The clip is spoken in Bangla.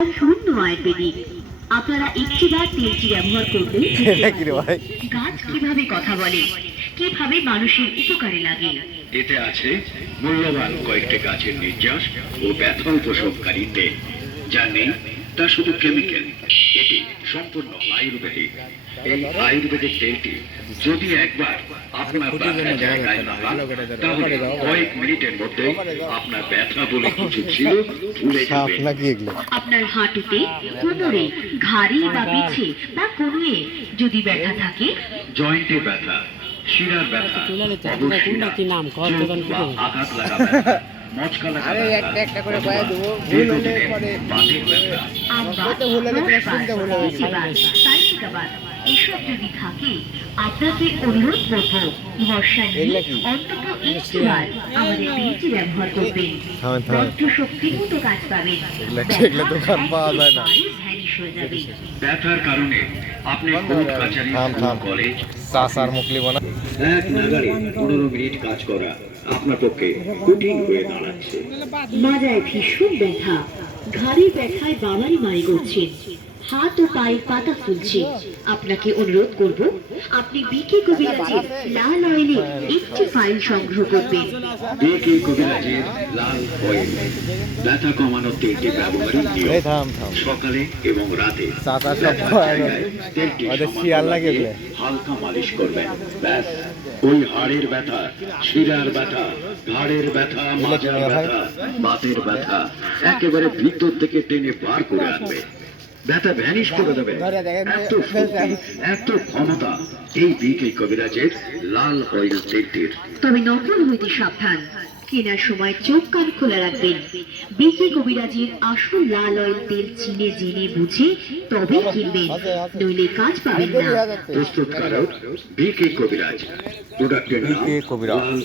শূন্য আয়ুর্বেদিক। আপনারা একটিবার তেলটি ব্যবহার করলে গাছ কিভাবে কথা বলে, কিভাবে মানুষের উপকারে লাগে। এতে আছে মূল্যবান কয়েকটি গাছের নির্যাস ও ব্যথা উপশমকারী তেল। যা নেই তা শুধু কেমিক্যাল, এটি সম্পূর্ণ আয়ুর্বেদিক। এই আয়ুর্বেদিক তেলটি যদি একবার আপনার ব্যথার জায়গায় লাগান, তাহলে কয়েক মিনিটের মধ্যে আপনার ব্যথা বলে কিছু ছিল ভুলে যাবেন। আপনার হাঁটুতে, কোমরে, ঘাড়ে বা পিঠে বা কোণে যদি ব্যথা থাকে, জয়েন্টে ব্যথা, শিরার ব্যথা, অবশিরা, চোট বা আঘাত লাগা ব্যথা, মচকা লাগা ব্যথা, অথবা দীর্ঘদিনের বাতের ব্যথা, আমবাত, রসবাত, ইসিবাত, সাইটিকাবাত এসব যদি থাকে, আপনাকে অনুরোধ করব বর্ষায় অন্তত একটিবার আমাদের তেলটি ব্যবহার করবেন। বড্ড শক্তিমতো কাজ পাবেন, ভ্যানিশ হয়ে যাবে। ব্যথার কারণে আপনি কোর্ট কাছারি, কলেজ, এক নাগারে 15 মিনিট কাজ করা আপনার পক্ষে কঠিন হয়ে দাঁড়াচ্ছে। মাজায় ভীষণ ব্যথা, ঘাড়ের ব্যথায় বাবারই মারি করছেন, হাত ও পায়ের পাতা ফুলছে। আপনাকে অনুরোধ করব আপনি বিকে কবিরাজের লাল অয়েলে একটি ফাইল সংগ্রহ করবেন। বিকে কবিরাজের লাল অয়েল ব্যথা কমানোর তেলটি ব্যবহারের নিয়ম। সকালে এবং রাতে ব্যথার জায়গায় তেলটি সমানভাবে হালকা মালিশ করবেন। ব্যাস, ওই হাড়ের ব্যথা, শিরার ব্যথা, ঘাড়ের ব্যথা, মাজার ব্যথা, বাতের ব্যথা একেবারে ভিতর থেকে টেনে বার করে আনবে। ব্যথা ভ্যানিশ করে দেবে। এত শক্তি, এত ক্ষমতা এই বিকে কবিরাজের লাল অয়েল তেলটির। তবে নকল হইতে সাবধান, কেনার সময় চোখ কান খোলা রাখবেন। বিকে কবিরাজের আসল লাল অয়েল তেল চিনে জেনে বুঝে তবেই কিনবেন, নইলে কাজ পাবেন না। প্রস্তুতকারক বিকে কবিরাজ। প্রোডাক্টের নাম লাল